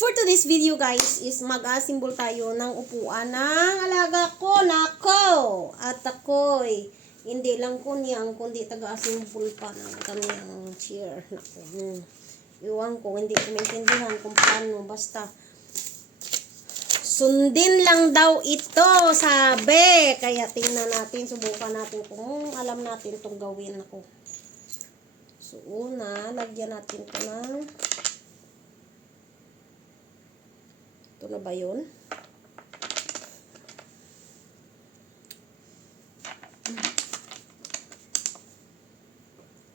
For today's video guys is mag-asimbol tayo ng upuan ng alaga ko. Nako! At ako'y hindi lang ko niyang kundi taga-asimbol pa ng kanyang chair. Nako. Iwan ko, hindi ko maintindihan kung paano. Basta sundin lang daw ito, sabi. Kaya tingnan natin, subukan natin kung alam natin itong gawin. Ako. So una, lagyan natin ito ng ito na ba yun?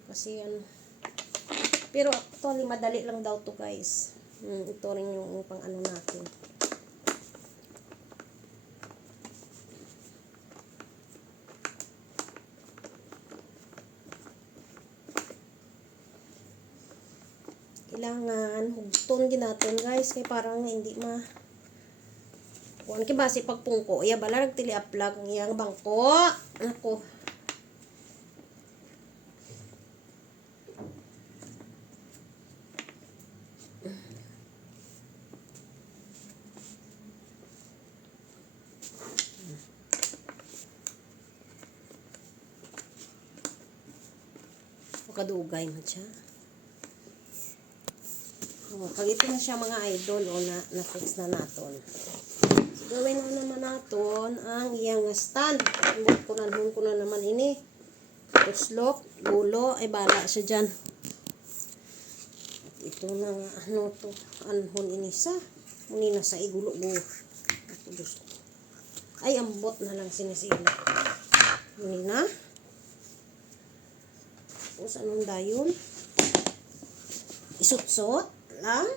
Kasi yan. Pero actually, madali lang daw to guys. Ito rin yung pang ano natin. Kailangan hugton din natin guys kaya parang hindi kuan kay base pagpungko iya bala nagtili aplag iyang bangko ako kadugay man siya. Pag ito na siya mga idol, na-fix na natin. So, gawin na naman natin ang iyang stand. Kunan ko na naman ini. Tuslok, gulo, ay bala siya dyan. At ito na nga, ano to, anhon ini sa. Muni na sa igulo-gulo. Ay, ambot na lang sinisila. Muni na. Tapos, anong dayon? Isut-sut lang.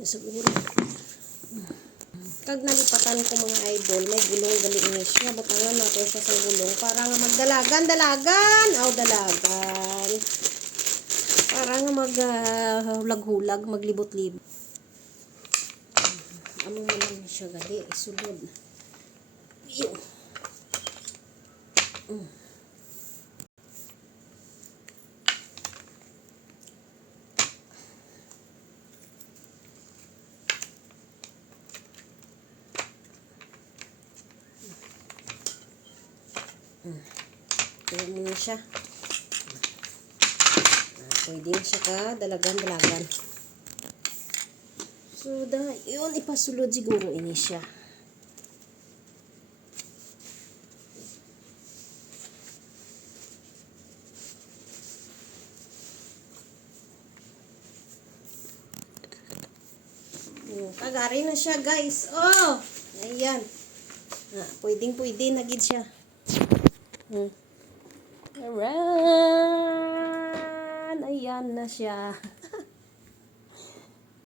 Siguro. Kag nalipatan ko mga idol, may gulong gali ini siya. Butangan natin siya sa gulong para nga magdalagan. Dalagan. Para nga maghulag-hulag, maglibot-libot. Ano mo lang siya gali. Isulod. Iyo. Kaya mo na siya. Pwede na siya ka dalagan. So, yun ipasulod siguro ini siya. Kagari na siya guys. Oh! Ayan. Pwede na gid siya. Ayan. Ayan na siya.